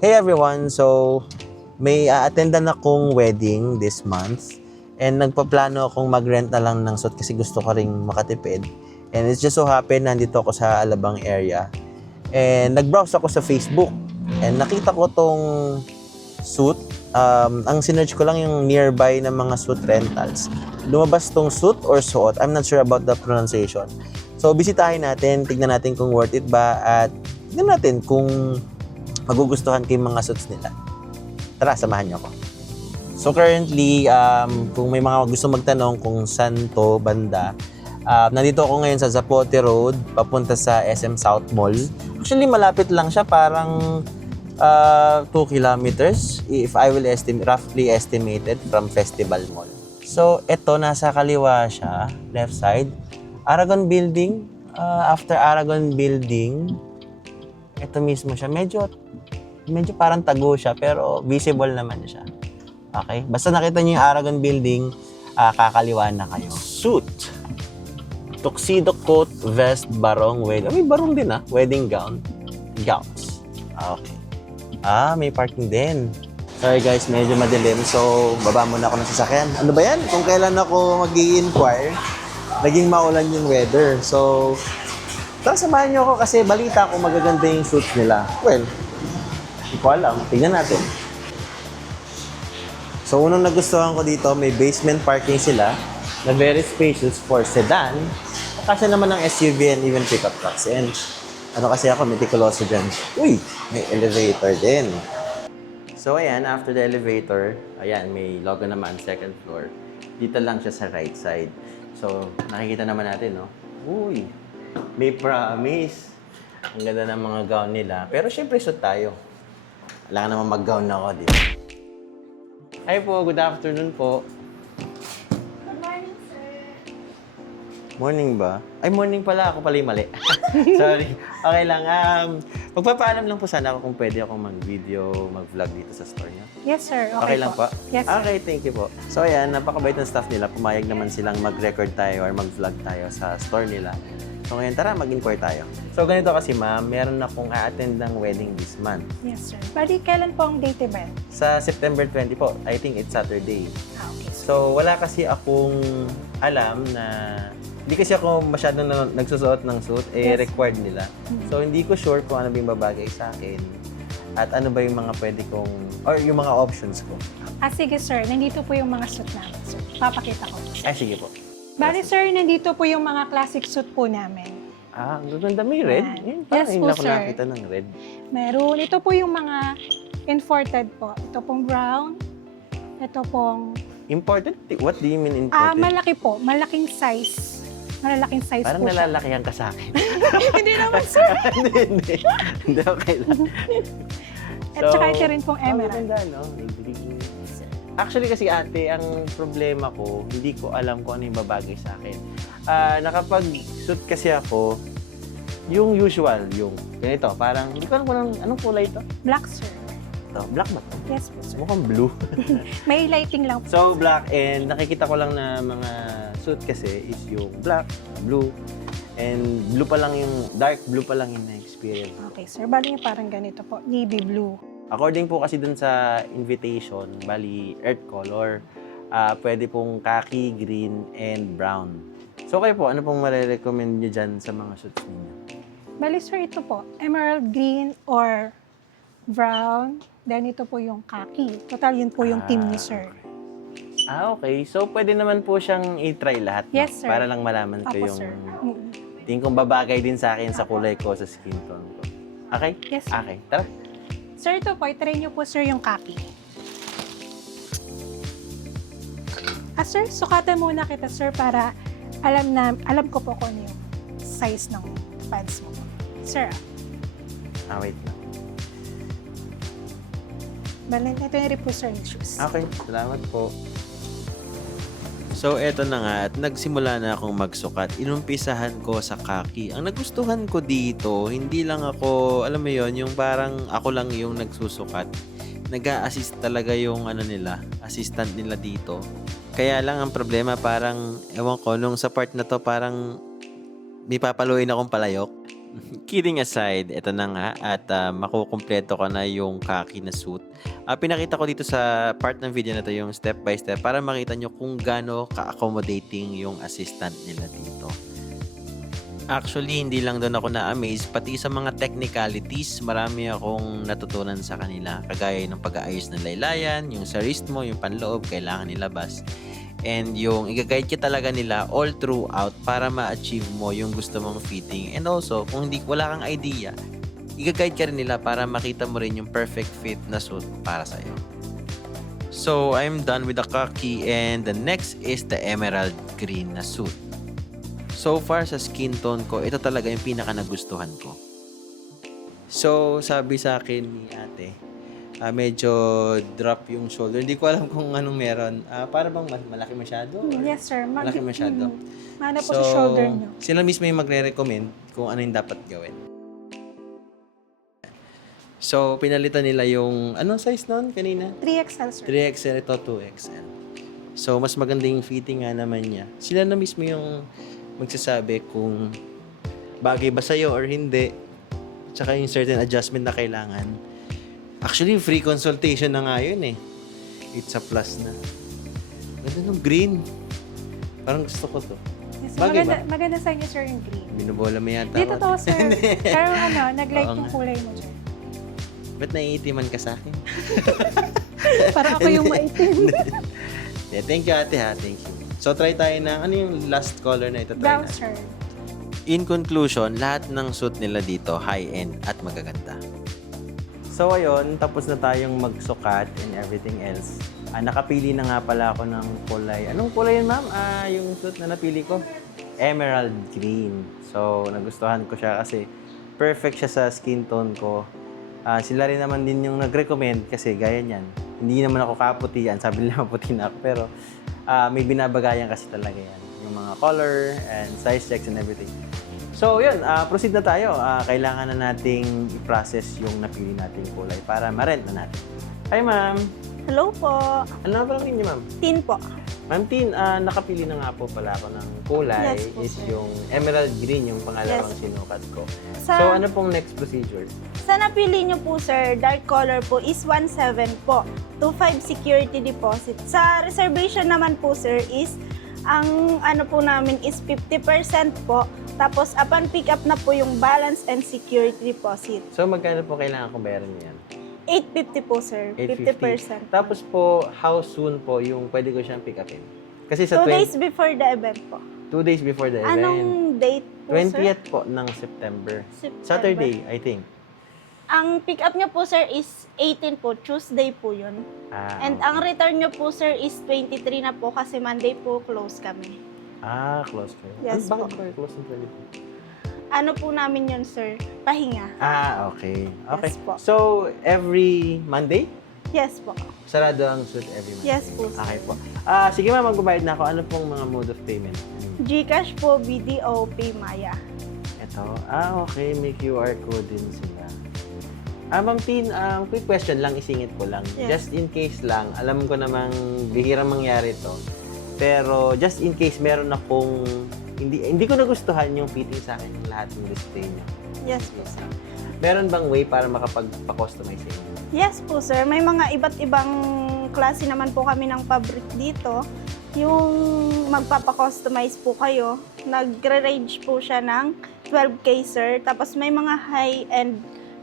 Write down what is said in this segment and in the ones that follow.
Hey everyone! So, may attendan akong wedding this month and nagpaplano akong mag-rent na lang ng suit kasi gusto ko ring makatipid. And it's just so happen nandito ako sa Alabang area and nag-browse ako sa Facebook and nakita ko tong suit. Ang sinearch ko lang yung nearby na mga suit rentals. Lumabas tong suit or suot. I'm not sure about the pronunciation. So, bisitahin natin, tignan natin kung worth it ba at tignan natin kung magugustuhan ko yung mga suits nila. Tara, samahan niyo ako. So currently, kung may mga gusto magtanong kung saan to banda, nandito ako ngayon sa Zapote Road, papunta sa SM South Mall. Actually, malapit lang siya, parang 2 kilometers, if I will roughly estimated from Festival Mall. So, ito, nasa kaliwa siya, left side. Aragon Building. After Aragon Building, ito mismo siya. Medyo parang tago siya, pero visible naman siya. Okay? Basta nakita niyo yung Aragon Building, kakaliwaan na kayo. Suit. Tuxedo coat, vest, barong, wedding. May barong din wedding gown. Gowns. Okay. May parking din. Sorry guys, medyo madilim. So, baba muna ako ng sasakyan. Ano ba yan? Kung kailan ako mag-i-inquire, naging maulan yung weather. So, tara, samahan niyo ako kasi balita ko magaganda yung suits nila. Well, hindi ko alam. Tingnan natin. So, unang nagustuhan ko dito, may basement parking sila na very spacious for sedan. Kasi naman ng SUV and even pickup trucks. And ano kasi ako, meticuloso dyan. Uy! May elevator din. So, ayan, after the elevator, ayan, may logo naman, second floor. Dito lang siya sa right side. So, nakikita naman natin, no? Uy! May promise. Ang ganda ng mga gown nila. Pero syempre, suit tayo. Kailangan naman mag-gown na ako, di ba? Hi po, good afternoon po. Good morning, sir. Morning ba? Ay, morning pala. Ako pala yung mali. Sorry. Okay lang. Magpapaalam lang po sana ako kung pwede ako mag-video, mag-vlog dito sa store niyo. Yes, sir. Okay lang po? Yes, sir. Okay, thank you po. So, ayan, napakabait ng staff nila. Pumayag naman silang mag-record tayo or mag-vlog tayo sa store nila. So, ngayon, tara, mag-inquire tayo. So, ganito kasi, ma'am, meron akong a-attend ng wedding this month. Yes, sir. Bali, kailan po ang date event? Sa September 20 po. I think it's Saturday. Okay, sir. So, wala kasi akong alam na... Hindi kasi ako masyadong nagsusuot ng suit. Yes. Required nila. So, hindi ko sure kung ano ba yung babagay sa akin. At ano ba yung mga pwede kong... Or yung mga options ko. Sige, sir. Nandito po yung mga suit namin, sir. Papakita ko. Ay, sige po. Bali, sir, nandito po yung mga classic suit po namin. Ang gaganda. May red. Yan. Yan, parang Yes hindi po, ako sir. nakita ng red. Meron. Ito po yung mga imported po. Ito pong brown. Ito pong... Imported? What do you mean imported? malaki po. Malaking size. Malalaking size Parang po siya. nalalakihan ka sa akin. Hindi naman, sir. hindi. Hindi, okay lang. At saka ito rin pong emerald. Ang ganda, no? May green. Actually kasi ate, ang problema ko, hindi ko alam kung ano yung babagay sa akin. Nakapag-suit kasi ako, yung usual, yung ganito, parang, hindi ko alam kung anong kulay ito. Black, sir. Ito, black ba ito? Yes po, sir. Mukhang blue. May lighting lang po. So, black, and nakikita ko lang na mga suit kasi is yung black, blue, and blue pa lang yung, dark blue pa lang yung na-experience. Okay, sir. Bali niya parang ganito po. Navy blue. According po kasi dun sa invitation, bali earth color, pwede pong khaki, green, and brown. So kayo po, ano pong marirecommend nyo dyan sa mga suits ninyo? Bali, sir, ito po. Emerald green or brown. Then ito po yung khaki. Total, yun po yung team niyo, sir. Okay. So pwede naman po siyang i-try lahat, no? Yes, sir. Para lang malaman ko Opo, yung sir. tingin kong babagay din sa akin sa kulay ko, sa skin tone ko. Okay? Yes, sir. Okay. Tara. Sir, ito po. I-try niyo po, sir, yung khaki. Sir, sukatan muna kita, sir, para alam ko po kung ano yung size ng pants mo. Sir, Wait lang. bali, ito yung rin po, sir, yung shoes. Okay. Salamat po. So, eto na nga at nagsimula na akong magsukat. Inumpisahan ko sa khaki. Ang nagustuhan ko dito, hindi lang ako, alam mo yon, yung parang ako lang yung nagsusukat. Nag-a-assist talaga yung assistant nila dito. Kaya lang ang problema parang, ewan ko, nung sa part na to parang may papaluin akong palayok. Kidding aside, eto na nga at makukumpleto ko na yung khaki na suit. Pinakita ko dito sa part ng video na to yung step by step para makita nyo kung gaano ka-accommodating yung assistant nila dito. Actually, hindi lang doon ako na-amaze, pati sa mga technicalities, marami akong natutunan sa kanila. Kagaya ng pag-aayos ng laylayan, yung sa wrist mo, yung panloob, kailangan nilabas. And yung i-guide ka talaga nila all throughout para ma-achieve mo yung gusto mong fitting. And also, kung wala kang idea, i-guide ka rin nila para makita mo rin yung perfect fit na suit para sa'yo. So, I'm done with the khaki and the next is the emerald green na suit. So far sa skin tone ko, ito talaga yung pinaka nagustuhan ko. So, sabi sa akin ni ate, medyo drop yung shoulder. Hindi ko alam kung anong meron. Para bang malaki masyado? Or Yes, sir. malaki masyado? Mana po sa shoulder nyo. Sila mismo yung magre-recommend kung ano yung dapat gawin. So, pinalitan nila yung, anong size nun kanina? 3XL, sir. 3XL, ito 2XL. So, mas maganda yung fitting nga naman niya. Sila na mismo yung magsasabi kung bagay ba sa'yo or hindi. Tsaka yung certain adjustment na kailangan. Actually, free consultation na nga yun eh. It's a plus na. Ganda ng green. Parang gusto ko to. Yes, Bagay ba? maganda sa inyo, sir, yung green. Binubola mo yata. Dito ako. to, sir. Pero nag-light Oo yung nga. kulay mo, sir. Ba't naiitiman ka sa akin? Para ako yung maitim. Yeah, thank you ate ha. Thank you. So, try tayo ng, ano yung last color na ito? Try Brown, natin. sir. In conclusion, lahat ng suit nila dito high-end at magaganda. So ayun, tapos na tayong magsukat and everything else. Nakapili na nga pala ako ng kulay. Anong kulay yun, ma'am? Yung suit na napili ko? Emerald green. So nagustuhan ko siya kasi perfect siya sa skin tone ko. Sila rin naman din yung nag-recommend kasi gaya niyan. Hindi naman ako kaputian. Sabi nila maputi na ako. Pero may binabagayan kasi talaga yan. Yung mga color and size checks and everything. So, yun. Proceed na tayo. Kailangan na nating i-process yung napili nating kulay para ma-rent na natin. Hi, ma'am. Hello po. Ano ba lang niyo, ma'am? Tin po. Ma'am Tin, nakapili na nga po pala ako ng kulay. Yes po, Is sir. yung emerald green, yung pangalawang Yes. sinukat ko. Sa, So, ano pong next procedure? sa napili nyo po, sir, dark color po is 1.7 po. 2.5 security deposit. Sa reservation naman po, sir, is ang ano po namin is 50% po. Tapos, upon pick up na po yung balance and security deposit. So, magkano po kailangan kong bayaran niyan? 850 po, sir. 850. 50%. Tapos po, how soon po yung pwede ko siyang pick upin? Kasi sa 2 days before the event po. 2 days before the event. Anong date po, sir? 20th po ng September. September. Saturday, I think. Ang pick up nyo po, sir, is 18 po. Tuesday po yun. And ang return nyo po, sir, is 23 na po kasi Monday po close kami. Close kayo. Yes Bakit po. kayo close ng 22? Ano po namin yun, sir? Pahinga. Okay. Okay. Yes po. So, every Monday? Yes po. Sarado ang suit every Monday? Yes po, sir. Okay po. Sige ma'am, magbabayad na ako. Ano pong mga mode of payment? Gcash po, BDO, Paymaya. Ito. Okay. May QR code din sila. Ma'am Tin, quick question lang, isingit ko lang. Yes. Just in case lang, alam ko namang bihirang mangyari to. Pero just in case meron akong hindi ko nagustuhan yung fitting sa akin ng lahat ng display niyo. Yes po, sir. Meron bang way para makapagpa-customize sa inyo? Yes po, sir. May mga iba't ibang klase naman po kami ng fabric dito. Yung magpapakustomize po kayo, nagre-range po siya ng 12K, sir. Tapos may mga high-end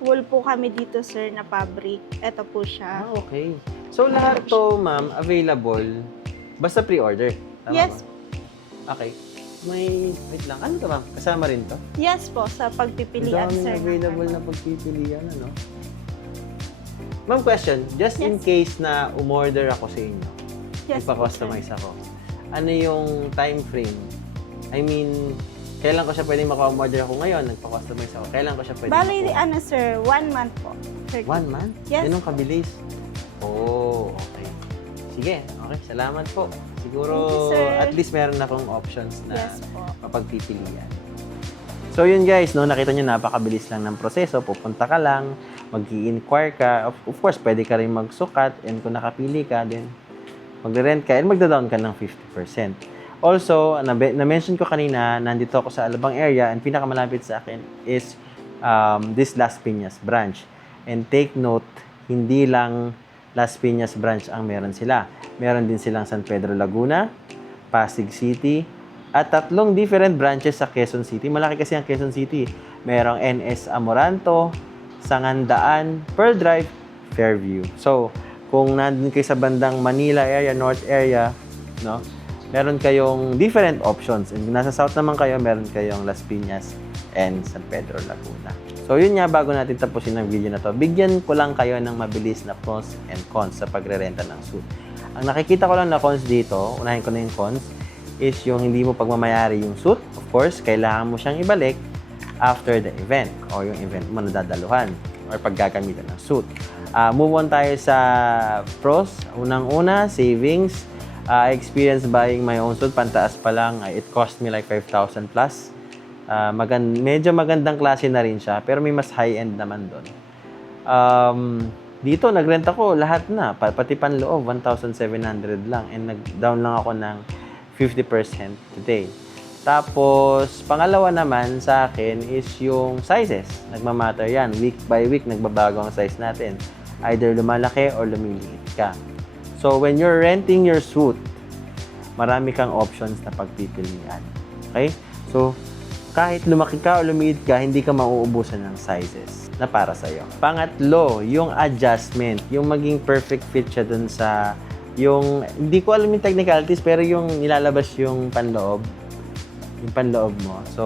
wool po kami dito, sir, na fabric. Ito po siya. Okay. So lahat to, ma'am, available basta pre-order. Tama Yes. ba? Okay. Wait lang. Ano to, ma'am? Kasama rin to? Yes po, sa pagpipilian, Ang daming sir. ng available ano. na pagpipilian, ano? Ma'am, question. Just in Yes. case na umorder ako sa inyo, Yes po, ipa-customize ako, ano yung time frame? I mean, kailan ko siya pwedeng maka-order ako ngayon, nagpa-customize ako. Kailan ko siya pwedeng Bali, makuha? ano, sir, 1 month po. Sir. 1 month? Yes. Ganun kabilis? Oh, okay. Sige, okay. Salamat po. Siguro, Thank you, sir. at least meron akong options na Yes po. mapagpipilian. So yun guys, no, nakita nyo napakabilis lang ng proseso. Pupunta ka lang, mag-i-inquire ka. Of course, pwede ka rin magsukat and kung nakapili ka, then magre-rent ka and magda-down ka ng 50%. Also, na-mention ko kanina, nandito ako sa Alabang area and pinakamalapit sa akin is this Las Piñas branch. And take note, hindi lang Las Piñas branch ang meron sila. Meron din silang San Pedro Laguna, Pasig City, at 3 different branches sa Quezon City. Malaki kasi ang Quezon City. Merong NS Amoranto, Sangandaan, Pearl Drive, Fairview. So, kung nandun kayo sa bandang Manila area, North area, no, meron kayong different options. And kung nasa South naman kayo, meron kayong Las Piñas and San Pedro Laguna. So, yun nga, bago natin tapusin ang video na to, bigyan ko lang kayo ng mabilis na pros and cons sa pagrerenta ng suit. Ang nakikita ko lang na cons dito, unahin ko na yung cons, is yung hindi mo pagmamayari yung suit. Of course, kailangan mo siyang ibalik after the event o yung event mo na dadaluhan or paggagamitan ng suit. Move on tayo sa pros. Unang-una, savings. I experienced buying my own suit. Pantaas pa lang, it cost me like 5,000 plus. Medyo magandang klase na rin siya, pero may mas high-end naman doon. Dito, nagrent ako lahat na, pati panloob, 1,700 lang. And nag-down lang ako ng 50% today. Tapos, pangalawa naman sa akin is yung sizes. Nagmamatter yan. Week by week, nagbabago ang size natin. Either lumalaki or lumiliit ka. So, when you're renting your suit, marami kang options na pagpipilian. Okay? So, kahit lumaki ka o lumiit ka, hindi ka mauubusan ng sizes na para sa'yo. Pangatlo, yung adjustment. Yung maging perfect fit siya dun sa yung, hindi ko alam yung technicalities, pero yung nilalabas yung panloob mo. So,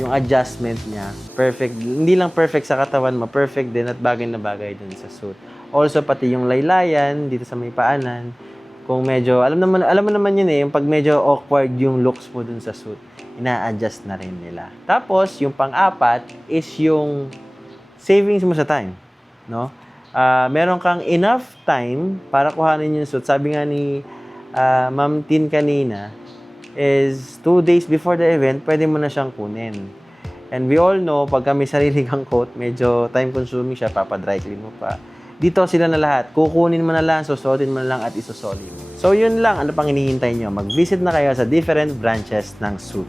yung adjustment niya, perfect. Hindi lang perfect sa katawan mo, perfect din at bagay na bagay dun sa suit. Also, pati yung laylayan, dito sa may paanan, kung medyo, alam mo naman yun yung pag medyo awkward yung looks mo dun sa suit, ina-adjust na rin nila. Tapos, yung pang-apat is yung savings mo sa time, no? Meron kang enough time para kuhanin yung suit. Sabi nga ni Ma'am Tin kanina, is 2 days before the event, pwede mo na siyang kunin. And we all know, pagka may sarili kang coat, medyo time-consuming siya, papadry clean mo pa. Dito sila na lahat. Kukunin mo na lang, susuotin mo na lang at isusoli mo. So, yun lang. Ano pang hinihintay nyo? Mag-visit na kayo sa different branches ng suit.